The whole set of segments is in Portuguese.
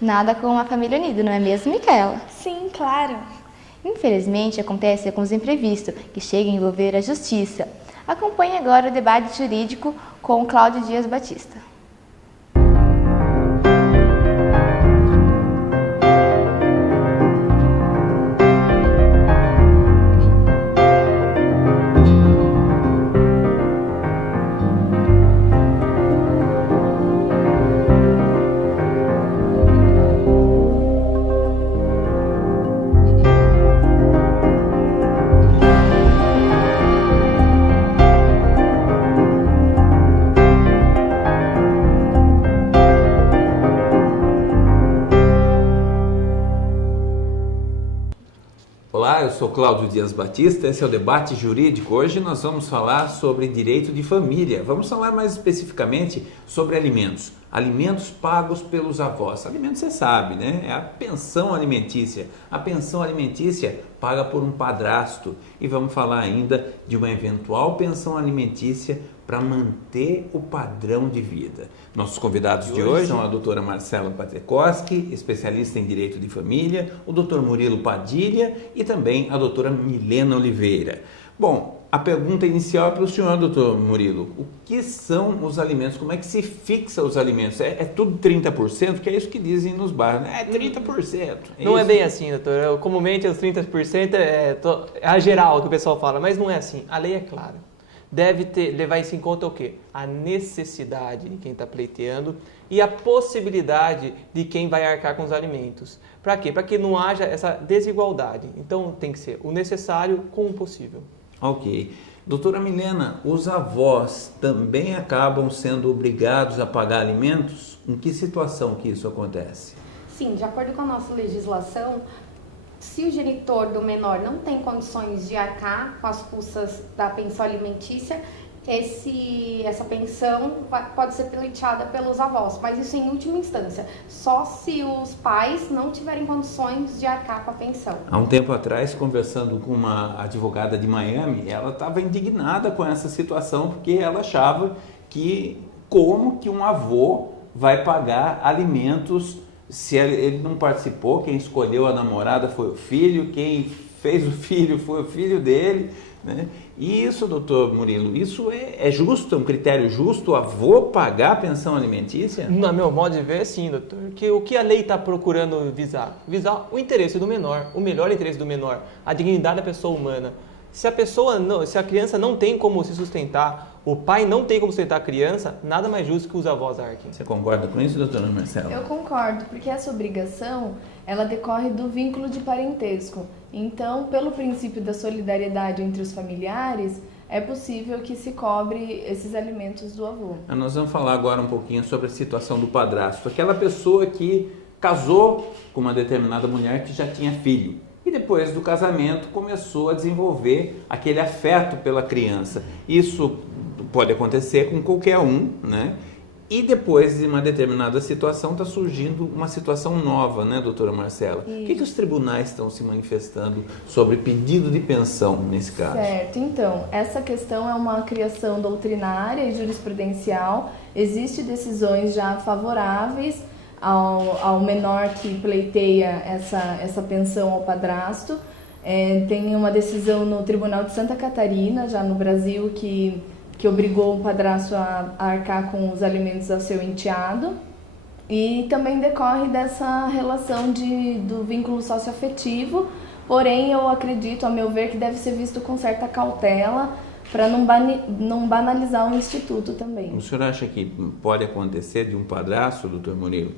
Nada como uma família unida, não é mesmo, Micaela? Sim, claro. Infelizmente, acontece com os imprevistos, que chegam a envolver a justiça. Acompanhe agora o debate jurídico com Cláudio Dias Batista. Olá, eu sou Cláudio Dias Batista, esse é o Debate Jurídico. Hoje nós vamos falar sobre direito de família. Vamos falar mais especificamente sobre alimentos. Alimentos pagos pelos avós. Alimentos você sabe, né? É a pensão alimentícia. A pensão alimentícia paga por um padrasto. E vamos falar ainda de uma eventual pensão alimentícia para manter o padrão de vida. Nossos convidados de hoje são a doutora Marcela Patrekoski, especialista em direito de família, o doutor Murilo Padilha e também a doutora Milena Oliveira. Bom, a pergunta inicial é para o senhor, doutor Murilo. O que são os alimentos? Como é que se fixa os alimentos? É tudo 30%? Que é isso que dizem nos bairros, né? É 30%. Não é bem assim, doutor. Comumente os 30% é a geral que o pessoal fala, mas não é assim. A lei é clara. Deve levar isso em conta o quê? A necessidade de quem está pleiteando e a possibilidade de quem vai arcar com os alimentos. Para quê? Para que não haja essa desigualdade. Então tem que ser o necessário com o possível. Ok. Doutora Milena, os avós também acabam sendo obrigados a pagar alimentos? Em que situação que isso acontece? Sim, de acordo com a nossa legislação, se o genitor do menor não tem condições de arcar com as custas da pensão alimentícia, essa pensão pode ser pleiteada pelos avós, mas isso em última instância, só se os pais não tiverem condições de arcar com a pensão. Há um tempo atrás, conversando com uma advogada de Miami, ela estava indignada com essa situação, porque ela achava que como que um avô vai pagar alimentos se ele não participou, quem escolheu a namorada foi o filho, quem fez o filho foi o filho dele, né? E isso, doutor Murilo, isso é justo, é um critério justo, o avô pagar a pensão alimentícia? No meu modo de ver, sim, doutor. O que a lei está procurando visar? Visar o interesse do menor, o melhor interesse do menor, a dignidade da pessoa humana. Se a criança não tem como se sustentar, o pai não tem como sustentar a criança, nada mais justo que os avós arquem. Você concorda com isso, doutora Marcela? Eu concordo, porque essa obrigação, ela decorre do vínculo de parentesco. Então, pelo princípio da solidariedade entre os familiares, é possível que se cobre esses alimentos do avô. Nós vamos falar agora um pouquinho sobre a situação do padrasto. Aquela pessoa que casou com uma determinada mulher que já tinha filho. E depois do casamento começou a desenvolver aquele afeto pela criança. Isso pode acontecer com qualquer um, né? E depois de uma determinada situação está surgindo uma situação nova, né, doutora Marcela? O que os tribunais estão se manifestando sobre pedido de pensão nesse caso? Certo, então, essa questão é uma criação doutrinária e jurisprudencial. Existem decisões já favoráveis ao menor que pleiteia essa pensão ao padrasto. Tem uma decisão no Tribunal de Santa Catarina, já no Brasil, que obrigou o padrasto a arcar com os alimentos ao seu enteado. E também decorre dessa relação do vínculo socioafetivo, porém eu acredito, a meu ver, que deve ser visto com certa cautela para não banalizar o instituto também. O senhor acha que pode acontecer de um padrasto, doutor Murilo,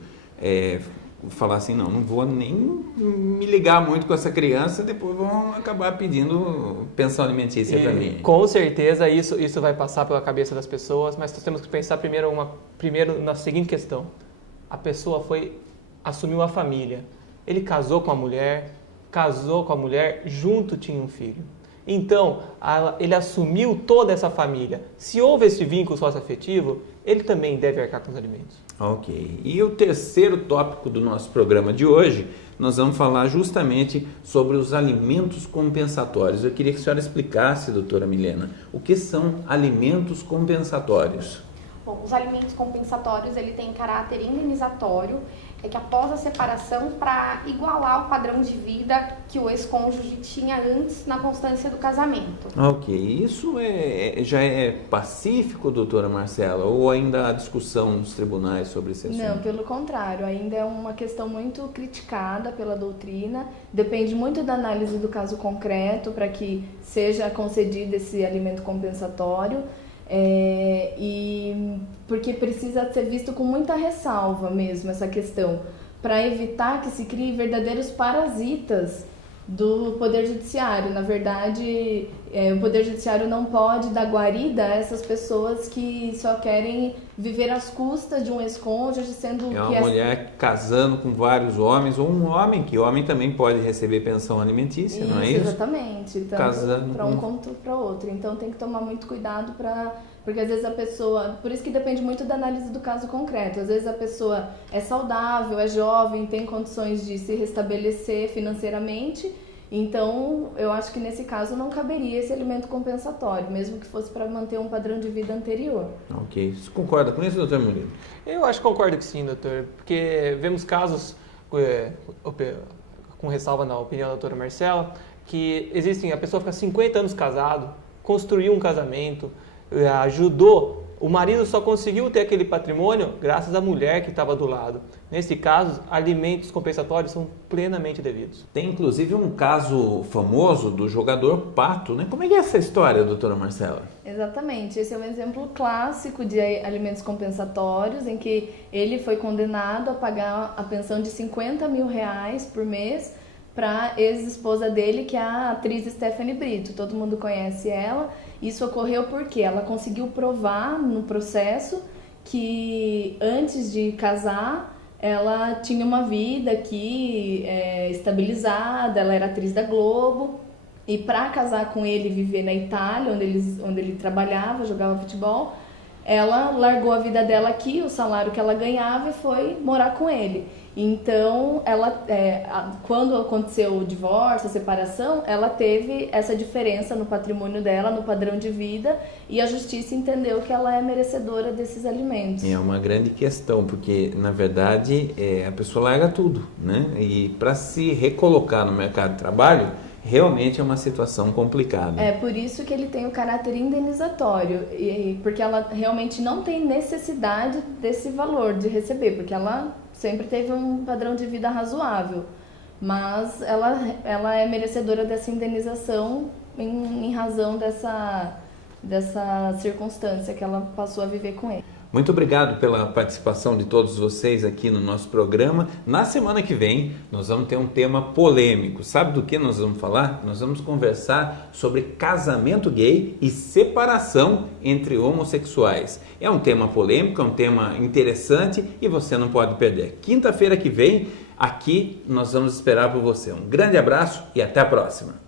falar assim, não vou nem me ligar muito com essa criança, depois vão acabar pedindo pensão alimentícia para mim? Com certeza isso vai passar pela cabeça das pessoas, mas nós temos que pensar primeiro na seguinte questão. A pessoa assumiu a família, ele casou com a mulher, junto tinha um filho. Então, ele assumiu toda essa família. Se houve esse vínculo socioafetivo, ele também deve arcar com os alimentos. Ok. E o terceiro tópico do nosso programa de hoje, nós vamos falar justamente sobre os alimentos compensatórios. Eu queria que a senhora explicasse, doutora Milena, o que são alimentos compensatórios. Bom, os alimentos compensatórios, ele tem caráter indenizatório, é que após a separação, para igualar o padrão de vida que o ex-cônjuge tinha antes na constância do casamento. Ok, isso já é pacífico, doutora Marcela, ou ainda há discussão nos tribunais sobre esse assunto? Não, pelo contrário, ainda é uma questão muito criticada pela doutrina, depende muito da análise do caso concreto para que seja concedido esse alimento compensatório. E porque precisa ser visto com muita ressalva mesmo essa questão, para evitar que se criem verdadeiros parasitas do Poder Judiciário. Na verdade, o Poder Judiciário não pode dar guarida a essas pessoas que só querem viver às custas de um ex-cônjuge, sendo É que uma mulher casando com vários homens, ou um homem, que homem também pode receber pensão alimentícia, não é isso? Exatamente, tanto para um quanto para outro. Então tem que tomar muito cuidado porque às vezes a pessoa, por isso que depende muito da análise do caso concreto. Às vezes a pessoa é saudável, é jovem, tem condições de se restabelecer financeiramente. Então, eu acho que nesse caso não caberia esse alimento compensatório, mesmo que fosse para manter um padrão de vida anterior. Ok. Você concorda com isso, doutor Murilo? Eu acho que concordo que sim, doutor, porque vemos casos, com ressalva na opinião da doutora Marcela, que existem, a pessoa fica 50 anos casado, construiu um casamento, ajudou, o marido só conseguiu ter aquele patrimônio graças à mulher que estava do lado. Nesse caso, alimentos compensatórios são plenamente devidos. Tem inclusive um caso famoso do jogador Pato, né? Como é que é essa história, doutora Marcela? Exatamente, esse é um exemplo clássico de alimentos compensatórios, em que ele foi condenado a pagar a pensão de R$50 mil por mês para ex-esposa dele, que é a atriz Stephanie Brito. Todo mundo conhece ela. Isso ocorreu porque ela conseguiu provar no processo que antes de casar ela tinha uma vida aqui estabilizada, ela era atriz da Globo, e para casar com ele e viver na Itália, onde ele trabalhava, jogava futebol, ela largou a vida dela aqui, o salário que ela ganhava, e foi morar com ele. Então, quando aconteceu o divórcio, a separação, ela teve essa diferença no patrimônio dela, no padrão de vida, e a justiça entendeu que ela é merecedora desses alimentos. É uma grande questão, porque, na verdade, a pessoa larga tudo, né? E para se recolocar no mercado de trabalho, realmente é uma situação complicada. É por isso que ele tem o caráter indenizatório, porque ela realmente não tem necessidade desse valor de receber, porque ela sempre teve um padrão de vida razoável, mas ela é merecedora dessa indenização em razão dessa circunstância que ela passou a viver com ele. Muito obrigado pela participação de todos vocês aqui no nosso programa. Na semana que vem, nós vamos ter um tema polêmico. Sabe do que nós vamos falar? Nós vamos conversar sobre casamento gay e separação entre homossexuais. É um tema polêmico, é um tema interessante e você não pode perder. Quinta-feira que vem, aqui nós vamos esperar por você. Um grande abraço e até a próxima.